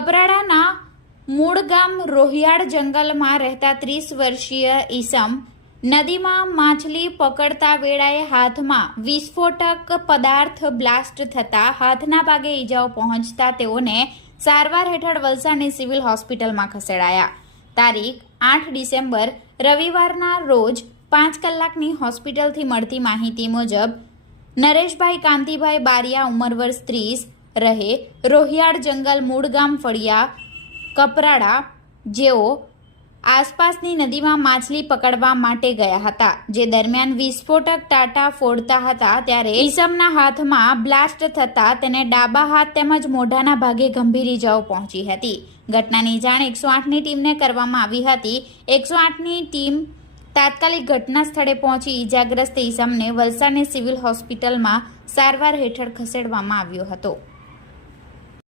કપરાડાના મૂળ ગામ રોહિયાળ જંગલમાં રહેતા ત્રીસ વર્ષીય ઈસમ નદીમાં માછલી પકડતા વેળાએ હાથમાં વિસ્ફોટક પદાર્થ બ્લાસ્ટ થતા હાથના ભાગે ઈજાઓ પહોંચતા તેઓને સારવાર હેઠળ વલસાડની સિવિલ હોસ્પિટલમાં ખસેડાયા. તારીખ આઠ ડિસેમ્બર, રવિવારના રોજ પાંચ કલાકની હોસ્પિટલથી મળતી માહિતી મુજબ નરેશભાઈ કાંતિભાઈ બારિયા ઉંમર વર્ષ ત્રીસ રહે. રોહિયાળ જંગલ મૂળગામ ફળિયા, કપરાડા, જેઓ આસપાસની નદીમાં માછલી પકડવા માટે ગયા હતા, જે દરમિયાન વિસ્ફોટક ટાટા ફોડતા હતા ત્યારે ઈસમના હાથમાં બ્લાસ્ટ થતા તેને ડાબા હાથ તેમજ મોઢાના ભાગે ગંભીર ઇજાઓ પહોંચી હતી. ઘટનાની જાણ એકસો આઠની ટીમને કરવામાં આવી હતી. એકસો આઠની ટીમ તાત્કાલિક ઘટના સ્થળે પહોંચી ઈજાગ્રસ્ત ઈસમને વલસાડની સિવિલ હોસ્પિટલમાં સારવાર હેઠળ ખસેડવામાં આવ્યો હતો.